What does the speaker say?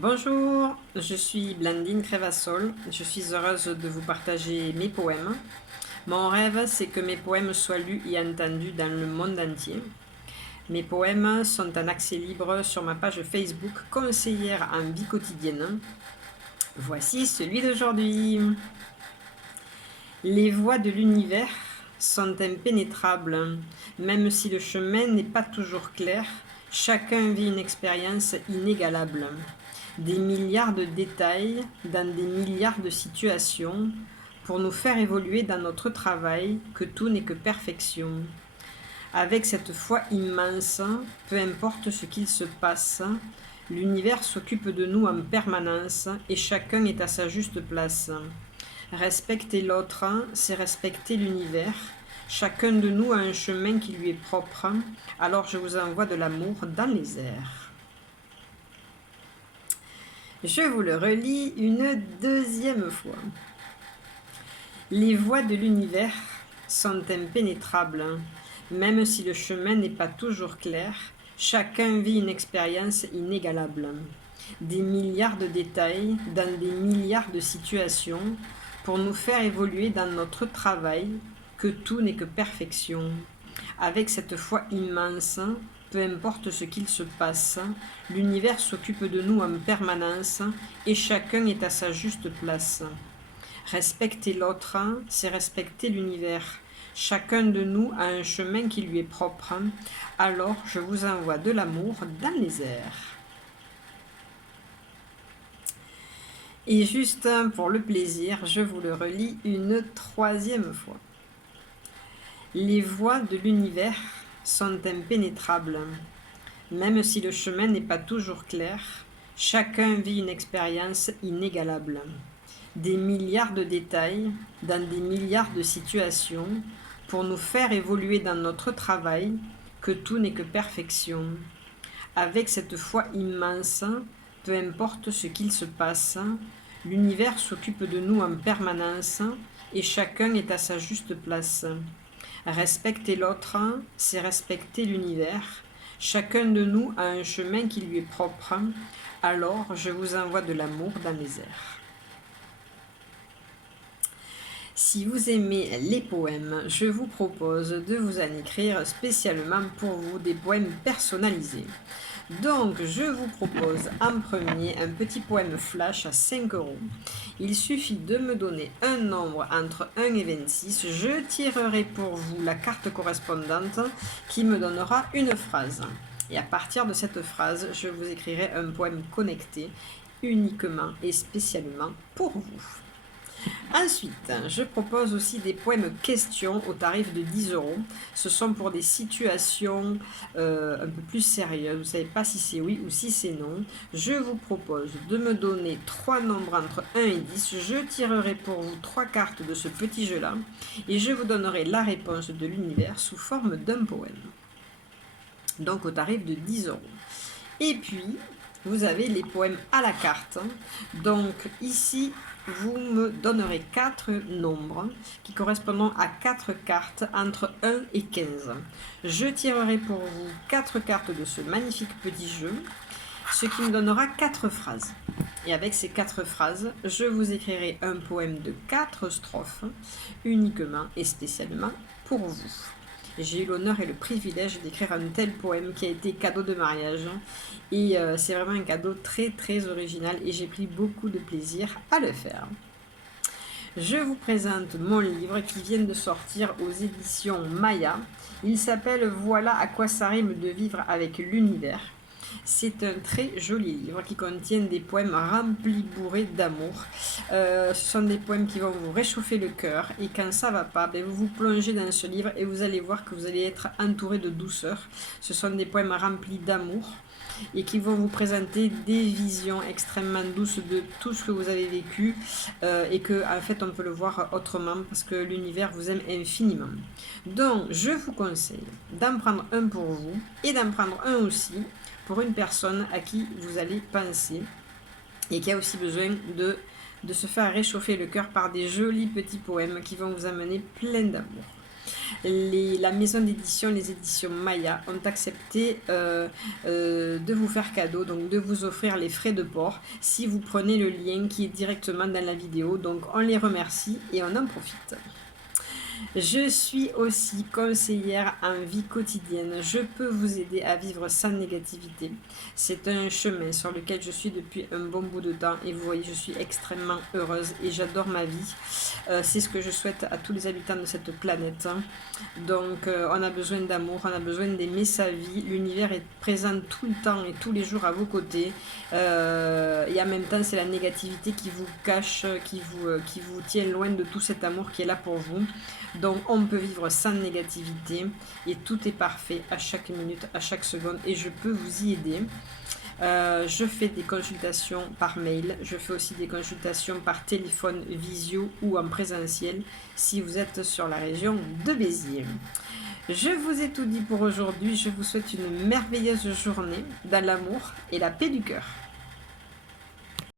Bonjour, je suis Blandine Crévassol. Je suis heureuse de vous partager mes poèmes. Mon rêve, c'est que mes poèmes soient lus et entendus dans le monde entier. Mes poèmes sont en accès libre sur ma page Facebook Conseillère en vie quotidienne. Voici celui d'aujourd'hui. Les voies de l'univers sont impénétrables, même si le chemin n'est pas toujours clair. Chacun vit une expérience inégalable. Des milliards de détails dans des milliards de situations pour nous faire évoluer dans notre travail, que tout n'est que perfection. Avec cette foi immense, peu importe ce qu'il se passe, l'univers s'occupe de nous en permanence et chacun est à sa juste place. Respecter l'autre, c'est respecter l'univers. Chacun de nous a un chemin qui lui est propre, alors je vous envoie de l'amour dans les airs. Je vous le relis une deuxième fois. Les voies de l'univers sont impénétrables, même si le chemin n'est pas toujours clair. Chacun vit une expérience inégalable. Des milliards de détails dans des milliards de situations pour nous faire évoluer dans notre travail, que tout n'est que perfection. Avec cette foi immense, peu importe ce qu'il se passe, l'univers s'occupe de nous en permanence et chacun est à sa juste place. Respecter l'autre, c'est respecter l'univers. Chacun de nous a un chemin qui lui est propre, alors je vous envoie de l'amour dans les airs. Et juste pour le plaisir, je vous le relis une troisième fois. Les voies de l'univers sont impénétrables. Même si le chemin n'est pas toujours clair, chacun vit une expérience inégalable. Des milliards de détails dans des milliards de situations pour nous faire évoluer dans notre travail, que tout n'est que perfection. Avec cette foi immense, peu importe ce qu'il se passe, l'univers s'occupe de nous en permanence et chacun est à sa juste place. Respecter l'autre, c'est respecter l'univers. Chacun de nous a un chemin qui lui est propre, alors je vous envoie de l'amour dans les airs. Si vous aimez les poèmes, je vous propose de vous en écrire spécialement pour vous des poèmes personnalisés. Donc, je vous propose en premier un petit poème flash à 5 €. Il suffit de me donner un nombre entre 1 et 26. Je tirerai pour vous la carte correspondante qui me donnera une phrase. Et à partir de cette phrase, je vous écrirai un poème connecté uniquement et spécialement pour vous. Ensuite, je propose aussi des poèmes questions au tarif de 10 €. Ce sont pour des situations un peu plus sérieuses. Vous ne savez pas si c'est oui ou si c'est non. Je vous propose de me donner 3 nombres entre 1 et 10. Je tirerai pour vous 3 cartes de ce petit jeu-là et je vous donnerai la réponse de l'univers sous forme d'un poème. Donc au tarif de 10 €. Et puis, vous avez les poèmes à la carte. Donc ici, vous me donnerez 4 nombres qui correspondront à 4 cartes entre 1 et 15. Je tirerai pour vous 4 cartes de ce magnifique petit jeu, ce qui me donnera 4 phrases. Et avec ces 4 phrases, je vous écrirai un poème de 4 strophes, uniquement et spécialement pour vous. J'ai eu l'honneur et le privilège d'écrire un tel poème qui a été cadeau de mariage. Et c'est vraiment un cadeau très très original et j'ai pris beaucoup de plaisir à le faire. Je vous présente mon livre qui vient de sortir aux éditions Maya. Il s'appelle Voilà à quoi ça rime de vivre avec l'univers. C'est un très joli livre qui contient des poèmes remplis, bourrés d'amour. Ce sont des poèmes qui vont vous réchauffer le cœur et quand ça va pas, vous vous plongez dans ce livre et vous allez voir que vous allez être entouré de douceur. Ce sont des poèmes remplis d'amour et qui vont vous présenter des visions extrêmement douces de tout ce que vous avez vécu et que en fait on peut le voir autrement parce que l'univers vous aime infiniment. Donc je vous conseille d'en prendre un pour vous et d'en prendre un aussi pour une personne à qui vous allez penser et qui a aussi besoin de se faire réchauffer le cœur par des jolis petits poèmes qui vont vous amener plein d'amour. La maison d'édition, les éditions Maya, ont accepté de vous faire cadeau, donc de vous offrir les frais de port si vous prenez le lien qui est directement dans la vidéo. Donc on les remercie et on en profite. Je suis aussi conseillère en vie quotidienne. Je peux vous aider à vivre sans négativité. C'est un chemin sur lequel je suis depuis un bon bout de temps et vous voyez, je suis extrêmement heureuse et j'adore ma vie. C'est ce que je souhaite à tous les habitants de cette planète. Donc on a besoin d'amour, on a besoin d'aimer sa vie. L'univers est présent tout le temps et tous les jours à vos côtés. Et en même temps, c'est la négativité qui vous cache, qui vous tient loin de tout cet amour qui est là pour vous. Donc on peut vivre sans négativité et tout est parfait à chaque minute, à chaque seconde et je peux vous y aider. Je fais des consultations par mail, je fais aussi des consultations par téléphone, visio ou en présentiel si vous êtes sur la région de Béziers. Je vous ai tout dit pour aujourd'hui, je vous souhaite une merveilleuse journée dans l'amour et la paix du cœur.